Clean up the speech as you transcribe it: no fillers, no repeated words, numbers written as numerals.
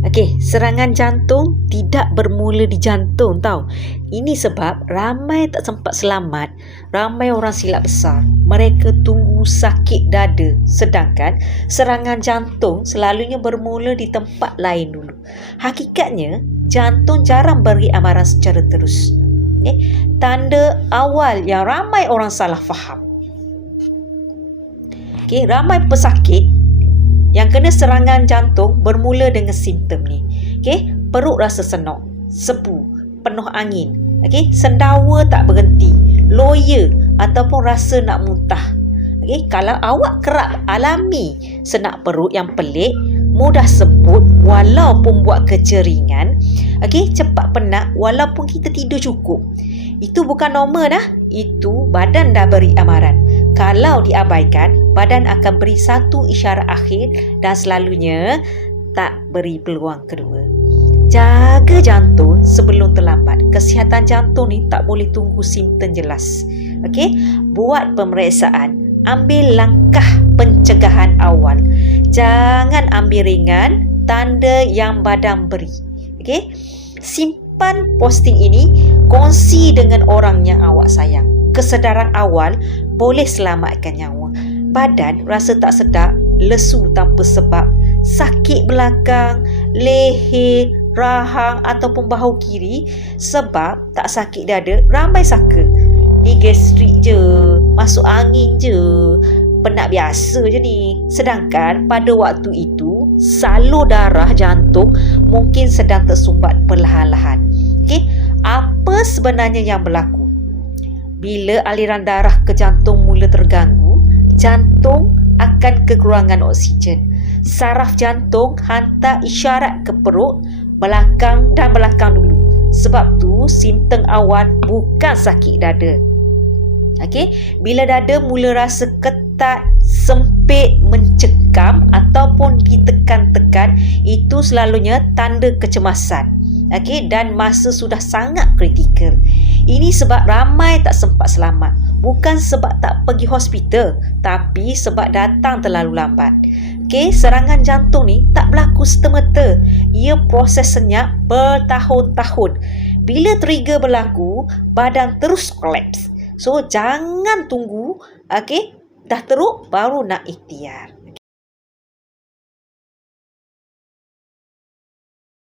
Okey, serangan jantung tidak bermula di jantung tau. Ini sebab ramai tak sempat selamat, ramai orang silap besar. Mereka tunggu sakit dada, sedangkan serangan jantung selalunya bermula di tempat lain dulu. Hakikatnya, jantung jarang beri amaran secara terus. Tanda awal yang ramai orang salah faham. Ramai pesakit yang kena serangan jantung bermula dengan simptom ni. Perut rasa senok, sepu, penuh angin, sendawa tak berhenti, loya ataupun rasa nak muntah. Kalau awak kerap alami senak perut yang pelik, mudah sebut walaupun buat kerja ringan, cepat penat walaupun kita tidur cukup, itu bukan normal dah. Itu badan dah beri amaran. Kalau diabaikan, badan akan beri satu isyarat akhir dan selalunya tak beri peluang kedua. Jaga jantung sebelum terlambat. Kesihatan jantung ni tak boleh tunggu simptom jelas. Buat pemeriksaan. Ambil langkah pencegahan awal. Jangan ambil ringan tanda yang badan beri. Simpan posting ini, kongsi dengan orang yang awak sayang. Kesedaran awal boleh selamatkan nyawa. Badan rasa tak sedap, lesu tanpa sebab, sakit belakang, leher, rahang ataupun bahu kiri sebab tak sakit dada, ramai sangka ni gastrik je, masuk angin je, penat biasa je ni. Sedangkan pada waktu itu salur darah jantung mungkin sedang tersumbat perlahan-lahan. Apa sebenarnya yang berlaku? Bila aliran darah ke jantung mula terganggu, jantung akan kekurangan oksigen. Saraf jantung hantar isyarat ke perut, belakang dan belakang dulu. Sebab tu simptom awal bukan sakit dada. Bila dada mula rasa ketat, sempit, mencekam ataupun ditekan-tekan, itu selalunya tanda kecemasan. Dan masa sudah sangat kritikal. Ini sebab ramai tak sempat selamat. Bukan sebab tak pergi hospital, tapi sebab datang terlalu lambat. Serangan jantung ni tak berlaku serta-merta. Ia proses senyap bertahun-tahun. Bila trigger berlaku, badan terus kolaps. So, jangan tunggu, dah teruk baru nak ikhtiar.